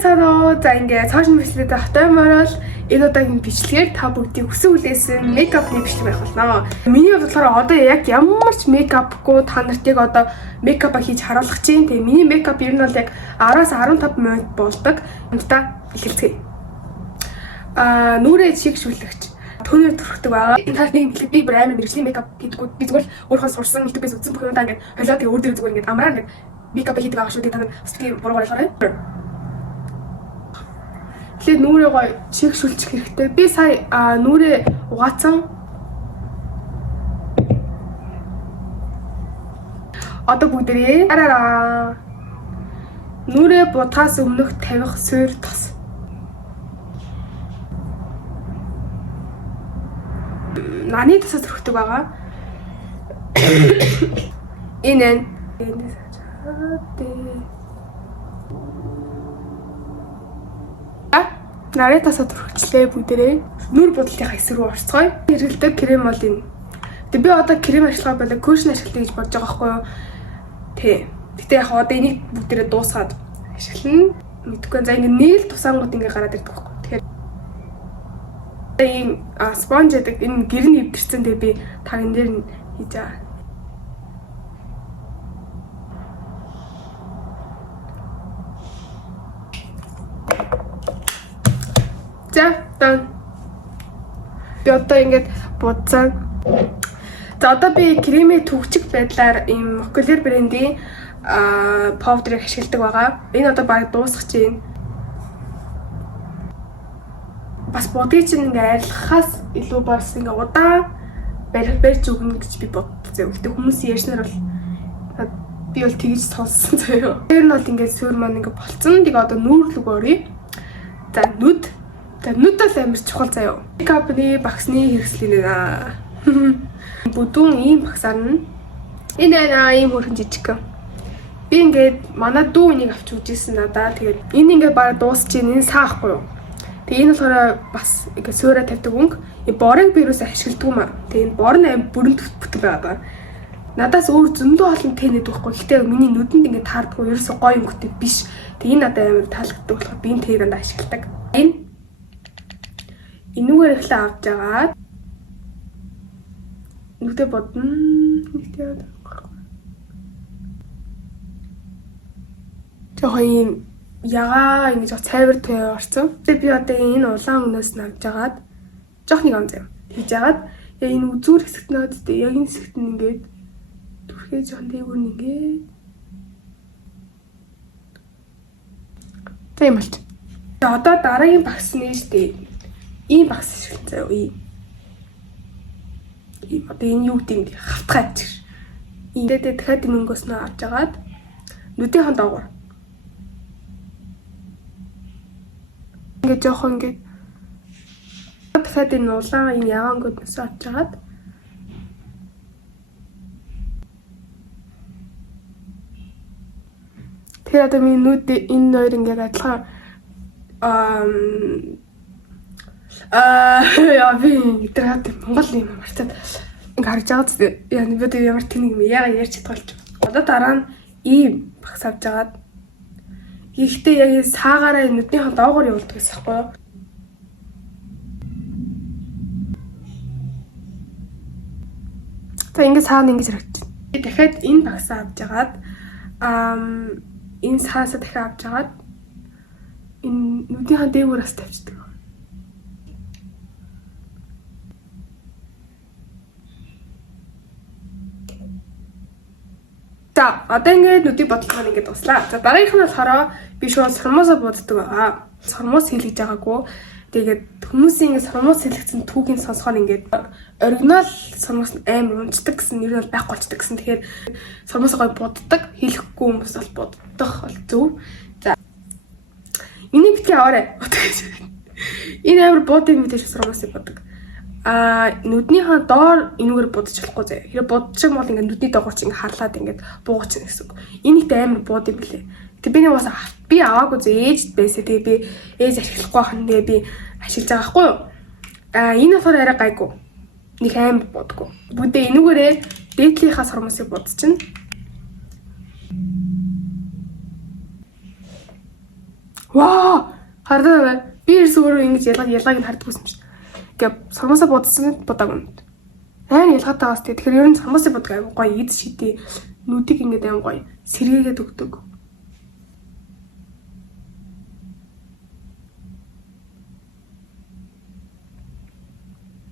царуу за ингээд цааш мэтлээд хатаймаар л энэ удаагийн бичлэгээр та бүгдийг хүсэн хүлээсэн мейкапны бичлэг байх болно. Миний бодлоор одоо яг ямар ч мейкапгүй та нарт яг одоо мейкапа хийж харуулах чинь. Тэгээ миний мейкап ер нь бол яг 10-аас 15 минут болдог. Хамтдаа эхэлцгээе. Нүрээ чигшүүлэгч төнөр төрхдөг байгаа. Энэ тасны би бүр амар мэрэгжлийн мейкап хийдэггүй. Би зүгээр өөрийнхөө сурсан YouTube-ээс үзсэн бүх юмдаа ингээд холиод тэгээ өөр дээр зүгээр ингээд амраа ингээд мейкап хийдэг байгаа шүү. Тэгээ та спикийг буруугаар ойлгоорой. Тэгэхээр нүрээ гоё чигшүүлчих хэрэгтэй. Би сая нүрээ угаацсан. Одоо бүгдээ араа нүрээ будгаас өмнөх тавих суурь тас. Наны тасаа төрхдөг байгаа. Энэ нарийн тасаа төрхчлээ бүгдээрээ. Нүр бодлынхаа хэсэг рүү орцгоё. Хэрэглэдэг крем бол энэ. Тэг би одоо крем ашиглах байлаа, кушн ашигладаг гэж бодож байгаа байхгүй юу? Тэ. Гэтэ яг одоо энийг бүгдээрээ дуусгаад ашиглана. Мэдгүй. За ингэ нийл тусаангууд ингэ гараад ирдэг байхгүй. Тэгэхээр ийм спонж гэдэг энэ гэрн өвдөрсөн тэг би тагн дээр нь хийж байгаа. За би одоо ингэж будсан. За одоо би кремийн төгчг байдлаар ийм Moncler брендийн powder-ыг ашигладаг байгаа. Энэ одоо баг дуусах чинь. Бас бодгийг чинь ингээ арилгахаас илүү бас ингээ удаан барьж өгнө гэж би бодсон. Гэхдээ хүмүүс ярьснаар бол би бол тэгж сонссон заяа. Тэр нь бол ингээ суур маань ингээ болцсон. Тэгээ одоо нүүрлэг өрье. За нүд. За нүд л амар чухал заяа. Мейкапны багсны хэрэгслээ нэ. Бүдүүн ийм багсаар нь. Энэ ийм хөрхэн жижиг. Би ингээд манай дүү энийг авч үзсэн надаа. Тэгээд энэ ингээд баг дуусчих чинь энэ саахгүй юу. Тэгээ энэ болохоор бас ингээд суурай тавьдаг өнгө. Энэ борыг би юусаа ашигладаг юм аа. Тэгээ энэ бор нь амар бүрэн бүтэн байгаа. Надаас өөр зөндөө олон тэнэд байхгүй. Гэхдээ миний нүдэнд ингээд таардаггүй ерөөсөө гоё өнгөтэй биш. Тэгээ энэ надад амар таалагддаг болохоор би энэ тэрийг дандаа ашигладаг. Энүүгээр ихлэ авч жагаад нүдэ бодно. Нэгтэй яа. Жохоо юм ягаа ингэж цайвар төө орсон. Тэгээ би одоо энэ улаан өнөөс нь авч жагаад жоох нэг амзаа хийж жагаад яг энэ үзүүр хэсэгт нөөдтэй яг энэ хэсэгт нь ингээд түрхээ жоох дээгүүр нь ингээд тийм болч. Одоо дараагийн багс нь штэ. Ийм багс ашигласан заяа ийм. Одоо энэ юу гэдэг юм хавтгай чиг. Ийм дээд дахиад мөнгөөс нь авч жагаад нүдийн доогуур. Ингээд жоохон ингээд дахиад энэ улаан энэ ягаан өнгөөс авч жагаад тэр одоо миний нүд энэ хоёр ингээд адилхан яа би тэрхат Монгол юм марцаад ингээ харж байгаа зү яа бид ямар тэнийг юм яага ярьж чадгалж. Одоо дараа нь ийм багс авч жагаад ихтэй яг саагаараа нүднийхээ доогоор явуулдаг гэсэн байхгүй юу? За ингээ цаана ингээ зэрэгч. Дахиад энэ багсаа авч жагаад энэ саасаа дахиад авч жагаад энэ нүднийхээ дээгүүр бас тавьчихдаг. За одоо ингээд нүдийг бодлого нь ингээд дуслаа. За дараагийнх нь болохоор би шууд сормоосоо боддог байгаа. Сормоос хийлгэж байгаагүй. Тэгээд хүмүүсийн ингээд сормоос хийлгэсэн түүхийн сонсохоор ингээд оригинал сормоос амар унцдаг гэсэн нэр бол байхгүй болчдаг гэсэн. Тэгэхээр сормоосоо гоё боддог, хийлгэхгүй хүмүүс бол боддог бол зөв. За миний битгий аваарай. Энэ амар бод юм мэдээж сормоосыг боддог. Нүднийхээ доор энүүгээр будаж болохгүй заяа. Хэрэг будчих бол ингээд нүдний доогоор чи ингээд харлаад ингээд буугачих гэсэн үг. Энийхтэй амар бууд юм блэ. Тэг би нэг бас би аваагүй зөө ээж байсаа. Тэгээ би ээж ашиглахгүй хан тэгээ би ашиглаж байгаа байхгүй юу. Энэ болохоор арай гайгүй. Нэг амар будгүй. Бүгдээ энүүгээрээ дээдлийнхаа сормосыг будчихна. Ваа! Хардаа би ерөөс өөрөө ингэж ялгааг нь харддаг байсан юм шиг. Ингээ сармаасаа бодсон бодог юм. Айн ялгаатай бас тэгэхээр ер нь сармаасаа бодог аягүй гоё ийд шидий нүдийг ингээд аим гоё сэргээгээд өгдөг.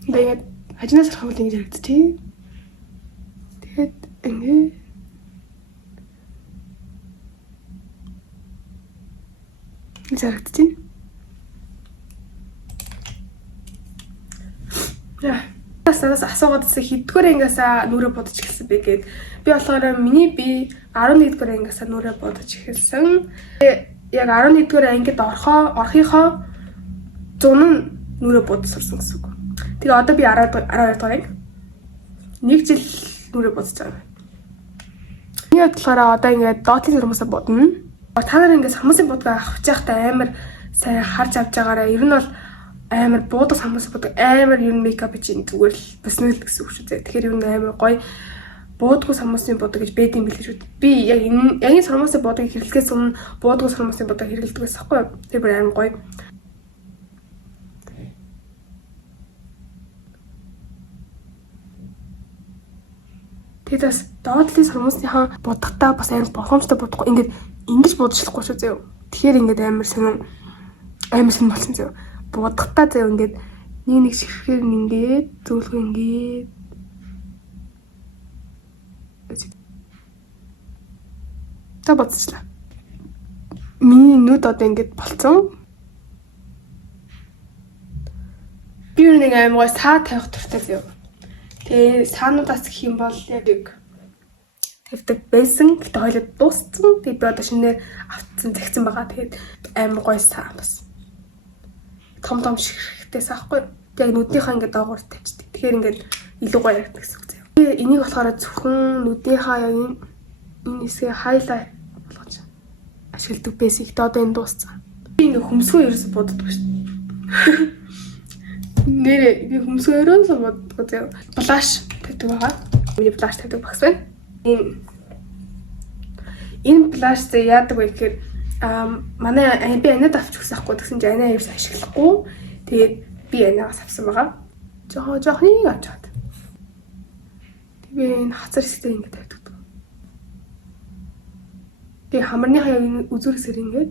Тэгээд хажинаас харах бол ингэж харагдчих. Тэгээд ингэ зарагдчих. Яа. Тасаас асуугаад хэддүгээр ангиасаа нүрэ бодож эхэлсэн бэ гэд. Би болохоор миний би 11-р ангиасаа нүрэ бодож эхэлсэн. Яг 11-р ангид орохынхоо зун нь нүрэ бодож сурсан гэсэн үг. Тэгээ одоо би 12-р анги. 1 жил нүрэ бодож байгаа. Би болохоор одоо ингээд доотлын сармаасаа бодно. Та нар ингээд сармасын бодгаа авч явахдаа амар сайн харж авч байгаараа ер нь бол амар буудаг сармасын бодог амар ер нь мейкап чинь зүгээр л баснэл гэсэн үг шүү дээ. Тэгэхээр ер нь амар гоё буудгүй сармасын бодог гэж бэдэм билээ шүү дээ. Би яг энэ сармасын бодгийг хэрэглэхээс өмнө буудгүй сармасын бодог хэрэглэдэг байсан хгүй юу. Тэр бүр амар гоё. Тэгээд бас доотлын сармасныхаа бодохтаа бас амар болгоомжтой бодохгүй ингээд ингэж бодчихлахгүй шүү зөө. Тэгэхээр ингээд амар сонь болсон зөө. Бодохтаа зөө ингээд нэг ширхгээр ингээд зөвлгөө ингээд та бодчихлаа. Миний нүд одоо ингээд болцсон. Би нэг амар саа тавих туртай зөө. Тэгээ саануудаас гэх юм бол яг тавьдаг байсан. Гэтэ хоёлоо дууссан. Тэгээ би одоо шинээр автсан загцсан байгаа. Тэгээд амар гоё саа бас. Том ширхэгтэй саахгүй. Би яг нүднийхаа ингээд доогуур тавьчихдаг. Тэгэхээр ингээд илүү гоё ярагддаг гэсэн үг заяа. Би энийг болохоор зөвхөн нүднийхаа яг энэ хэсгээ хайлайт болгож ашигладаг байсан. Гэтэ одоо энэ дууссан. Би ингээд хөмсгөө ерөөсө боддог шүү дээ. Нэрээ би хөмсгөө ерөөсө боддог заяа. Блаш тавьдаг байгаа. Миний блаш тавьдаг багс байна. Энэ блаш зэ яадаг вэ гэхээр манай би анид авчих гэсэн ахгүй тэгсэн чинь анаа ерөөс ашиглахгүй. Тэгээд би анаагаас авсан байгаа. Жохныг авчаад. Тэгээ энэ хацар хэсэгтээ ингэ тавьдаг. Тэгээ хамарныхаа яг үзүүр хэсгээр ингээд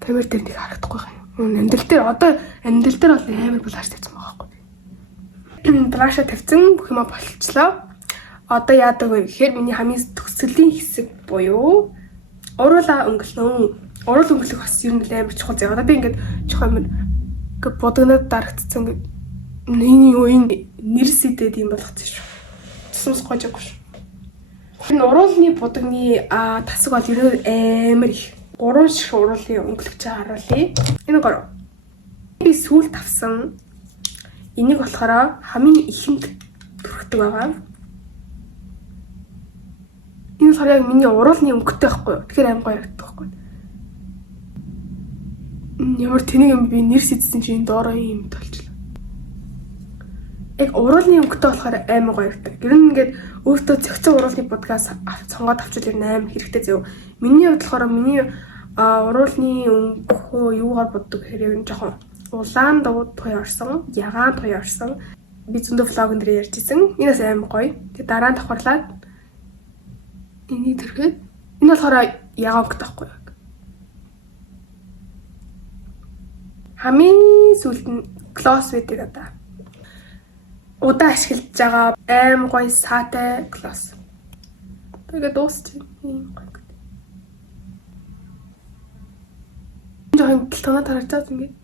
камер дээр нэг харагдахгүй байна. Амьдрал дээр одоо амьдрал дээр бол амар блаш тавьсан байгаа байхгүй. Блаша тавьсан бүх юма болчихлоо. Одоо яадаг вэ гэхээр миний хамгийн төгсгөлийн хэсэг буюу уруулаа өнгөлнө. Уруул өнгөлөх бас ер нь амар чухал зэ. Одоо би ингээд чухал юм бодогнод дарагдсан ингээд энэ нэрсэдэд юм болгоцсон шүү. Тусмас гойжаагүй шүү. Энэ уруулны бодогны тасаг бол ер нь амар их. 3 шиг уруулын өнгөлөгч харуулъя. Энэ гоо. Би сүүл тавсан. Энийг болохоор хамгийн ихэнд төрөхдөг байгаа. Энэ болохоор яг миний уруулны өнгөтэй байхгүй юу? Тэгэхээр аим гоё харагддаг байхгүй юу? Ямар тэнийг юм би нэр сэдсэн чинь доороо юм толчлаа. Яг уруулны өнгөтэй болохоор аим гоё харагддаг. Ер нь ингээд өөртөө зохицсон уруулны подкаст сонгоод авчвал ер нь аим хэрэгтэй зөө. Миний хувьд болохоор миний уруулны өнгөө юугаар боддог гэхээр ер нь жоохон улаан дууд туяа орсон, ягаан туяа орсон. Би зөндөө влогн дээр ярьж исэн. Энэс аим гоё. Тэгээ дараа нь давхарлаад энийг төрхөөд энэ болохоор ягаан өнгөтэй байхгүй юу? Хамгийн сүүлд нь глосс байдаг одоо. Удаа ашиглаж байгаа аим гоё саатай глосс. Тэгээ дуусчих юм гоё. Жохон гэлтоноо тарагчаад ингээд.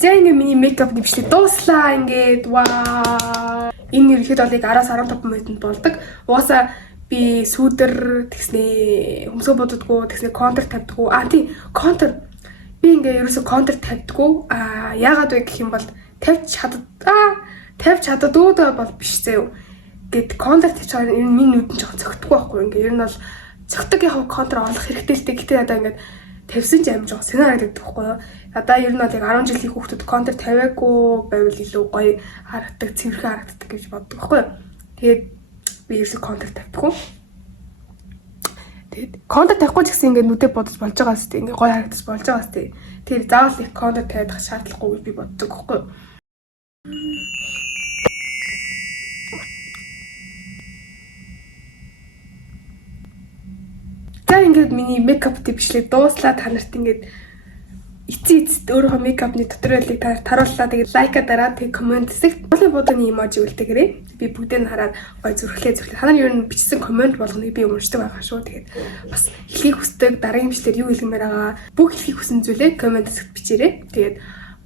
За ингээ миний мейкап нэвшлээ дууслаа ингээд ваа. Энэ ерөөхдөө бол 10-15 минутанд болдог. Угаасаа би сүүдэр тэгснээ хөмсгөө боддгоо тэгснээ контур тавьдгоо. Тийм контур. Би ингээ ерөөсө контур тавьдгоо. Яагаад вэ гэх юм бол тавьж чаддгүй бол биш заяа. Гэт контур тавьчихаар энэ миний нүд нь жоохон цогтгүй байхгүй. Ингээ ер нь бол цогтөг яг контур олох хэрэгтэй л дээ. Гэтэ одоо ингээд тавьсан ч аим жоо сценарий гэдэг байхгүй юу. Одоо ер нь бол яг 10 жилийн хүүхдүүд контур тавиагүй байвал илүү гоё харагддаг, цэвэрхэн харагддаг гэж боддог байхгүй юу. Тэгээд би ерөөсө контур тавьдаггүй. Тэгээд контент тавихгүй ч гэсэн ингээд нүдэ бодож болж байгаа сте. Ингээд гоё харагдаж болж байгаа сте. Тэгээд заавал их контент тавих шаардлагагүй гэж би боддог байхгүй юу? За ингээд миний мейкап дэвшлээ дууслаа та нарт ингээд эцэст өөрийнхөө мейкапны туториалыг та нарт харууллаа. Тэгээд лайка дараа тэг комент хэсэгт болын бодоны эможи үлдээгээрэй. Би бүгдийг нь хараад гой зүрхлээ. Та нар юу н бичсэн комент болгоныг би уншдаг байгаа шүү. Тэгээд бас хэлхийг хүсдэг дараагийн бичлэр юу хэлмээр байгаа бүх хэлхийг хүсэн зүйлээ комент хэсэгт бичээрэй. Тэгээд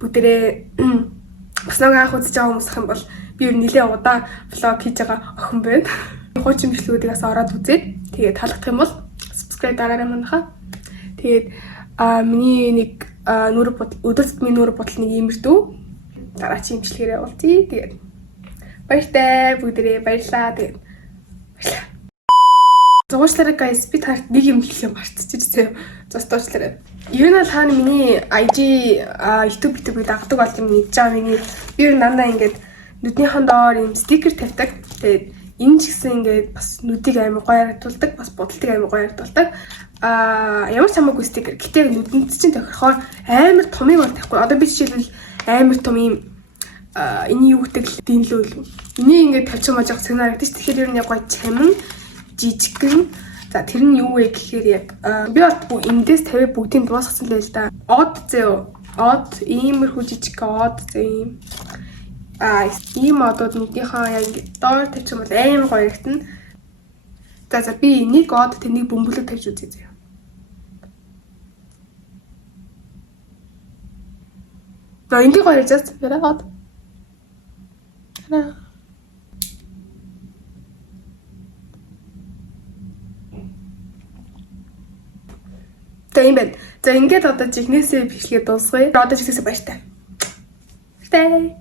бүгдээрээ бас нэг анх үзэж байгаа хүмүүс ах юм бол би ер нь нэлээд удаа влог хийж байгаа охин байна. Хуучин бичлэгүүдийг бас ороод үзээд тэгээд таалагдах юм бол subscribe дараарай манайхаа. Тэгээд миний нэг өдөр тутмын нүүр бодол нэг иймэрдүү дараагийн бичлэгээрээ уулзъя. Тэгээд баяртай бүгдээрээ баярлаа. Тэгээд баярлаа. Зогсоолаа guys, би таарт нэг юм хэлэх юм мартчихжээ. Зостоочлаарай. Ер нь хаана миний IG YouTube битүүг дагдаг бол юм мэдж байгаа. Миний би ер нь дандаа ингээд нүднийхэн доор юм стикер тавьдаг. Тэгээд энэ ч гэсэн ингээд бас нүдийг амар гоё харагдуулдаг, бас бодолтыг амар гоё харагдуулдаг. Ямар ч хамаагүй стикер. Гэтэ нүдэнд чинь тохирохоор амар том юм тавихгүй. Одоо би жишээлбэл амар том юм энэ юу гэдэг дийнлөө л. Энийг ингээд тавьчих маж яг сигнал харагдаж. Тэгэхээр ер нь яг гоё чамин жижигхэн. За тэр нь юу вэ гэхээр яг би бол эндээс 50 бүгдийг дуусгасан л л да. Од зөө. Од иймэрхүү жижиг од зөө юм. Ийм одод нүдийнхаа яг доор тавьчих бол амар гоё харагдана. За би нэг од тэнийг бөмбөлөг тавьж үзье зөө. За энэ гоё ярьж байгаа. Хараа. За юм байна. За ингээд одоо жигнэсээ бичлэгээ дуусгая. Одоо жигнэсээ баяртай. Баяртай.